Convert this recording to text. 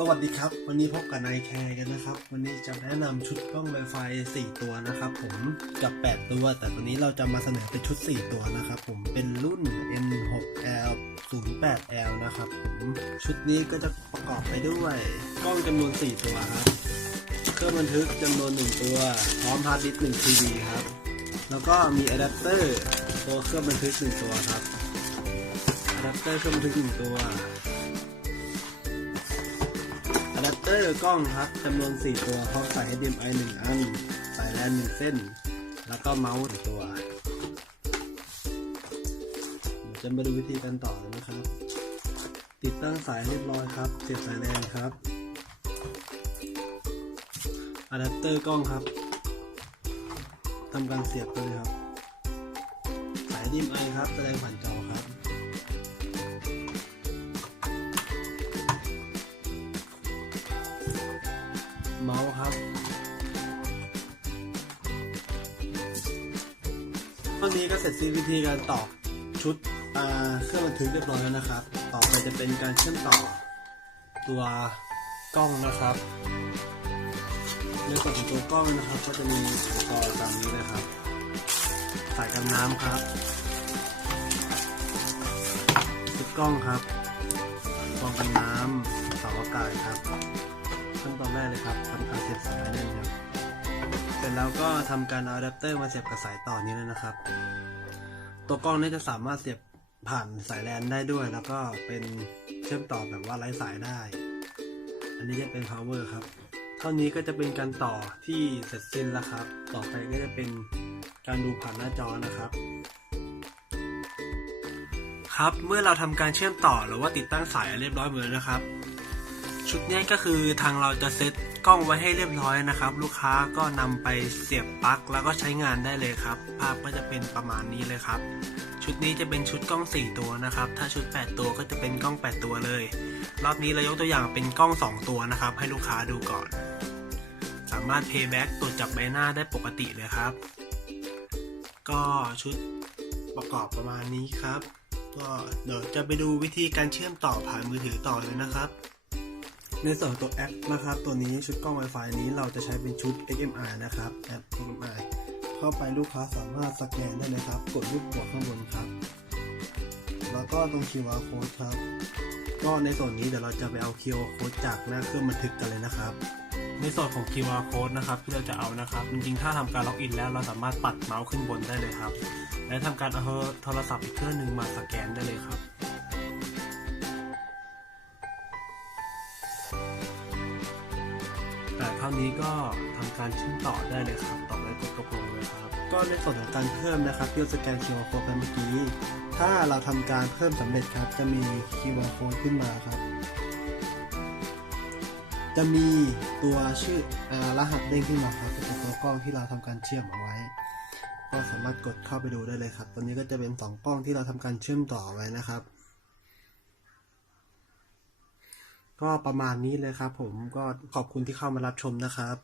สวัสดีครับ วันนี้พบกับนายแคร์กันนะครับ วันนี้จะแนะนำชุดกล้อง Wi-Fi 4ตัวนะครับ ผมกับ 8 ตัว แต่ตัวนี้เราจะมาเสนอเป็นชุด 4 ตัวนะครับ ผมเป็นรุ่น N6L 08L นะครับผมชุดนี้ก็จะประกอบไปด้วย กล้องจำนวน 4 ตัวครับ เครื่องบันทึกจำนวน 1 ตัว พร้อมฮาร์ดดิสก์1 TB ครับ แล้วก็มีอะแดปเตอร์ตัวเครื่องบันทึก 1 ตัวครับอะแดปเตอร์เครื่องบันทึก 1 ตัว ดปเตอร์กล้องครับจำนวน 4 ตัวพร้อมสาย HDMI 1 อัน สายแลน1เส้น แล้วก็เมาส์1ตัวเดี๋ยวจะมาดูวิธีการต่อนะครับ ติดตั้งสายเรียบร้อยครับ เสียบสายแลนครับอะแดปเตอร์กล้องครับทำการเสียบเลยครับ สาย HDMI ครับแสดงผ่านจอครับ เมาส์ครับตอนนี้ก็เสร็จสิ้นวิธีการต่อชุดเครื่องบันทึกเรียบร้อยแล้วนะครับ ต่อไปจะเป็นการเชื่อมต่อตัวกล้องนะครับในส่วนของตัวกล้องนะครับ ก็จะมีอุปกรณ์ตามนี้นะครับ สายกันน้ำครับชุดกล้องครับกล้องกันน้ำเสาอากาศครับ ขั้นตอนแรกเลยครับทำการเสียบสายแน่นครับ เสร็จแล้วก็ทำการเอาอะแดปเตอร์มาเสียบกับสายต่อนี้เลยนะครับ ตัวกล้องนี้จะสามารถเสียบผ่านสายแลนได้ด้วย แล้วก็เป็นเชื่อมต่อแบบว่าไร้สายได้ อันนี้จะเป็น power ครับ เท่านี้ก็จะเป็นการต่อที่เสร็จสิ้นแล้วครับ ต่อไปก็จะเป็นการดูผ่านหน้าจอนะครับครับ เมื่อเราทำการเชื่อมต่อหรือว่าติดตั้งสายเรียบร้อยหมดแล้วนะครับ ชุดนี้ก็คือทางเราจะเซตกล้องไว้ให้เรียบร้อยนะครับ ลูกค้าก็นำไปเสียบปลั๊กแล้วก็ใช้งานได้เลยครับ ภาพก็จะเป็นประมาณนี้เลยครับ ชุดนี้จะเป็นชุดกล้อง 4 ตัวนะครับ ถ้าชุด 8 ตัวก็จะเป็นกล้อง 8 ตัวเลย รอบนี้เรายกตัวอย่างเป็นกล้อง 2 ตัวนะครับ ให้ลูกค้าดูก่อน สามารถ playback ตรวจจับใบหน้าได้ปกติเลยครับ ก็ชุดประกอบประมาณนี้ครับ ก็เดี๋ยวจะไปดูวิธีการเชื่อมต่อผ่านมือถือต่อเลยนะครับ ในส่วนตัวแอปนะครับตัวนี้ชุดกล้อง Wi-Fi นี้เราจะใช้เป็นชุด XMR นะครับแอป XMR เข้าไปลูกค้าสามารถสแกนได้เลยครับ กดรูปหัวข้างบนครับ แล้วก็ตรง QR code ครับ ก็ในส่วนนี้เดี๋ยวเราจะไปเอา QR code จากหน้าเครื่องบันทึกกันเลยนะครับ ในส่วนของ QR code นะครับที่เราจะเอานะครับ จริงๆ ถ้าทำการล็อกอินแล้วเราสามารถปัดเมาส์ขึ้นบนได้เลยครับ และทำการเอาโทรศัพท์อีกเครื่องหนึ่งมาสแกนได้เลยครับ แต่เท่านี้ก็ทำการเชื่อมต่อได้เลยครับต่อไปกดตกลงเลยครับ ก็ในส่วนของการเพิ่มนะครับที่เราสแกน QR code ไปเมื่อกี้ ถ้าเราทำการเพิ่มสำเร็จครับ จะมี QR code ขึ้นมาครับ จะมีตัวชื่ออารหัสเด้งขึ้นมาครับเป็นตัวกล้องที่เราทำการเชื่อมเอาไว้ ก็สามารถกดเข้าไปดูได้เลยครับ ตัวนี้ก็จะเป็นสองกล้องที่เราทำการเชื่อมต่อไว้นะครับ ก็ประมาณนี้เลยครับผมก็ขอบคุณที่เข้ามารับชมนะครับ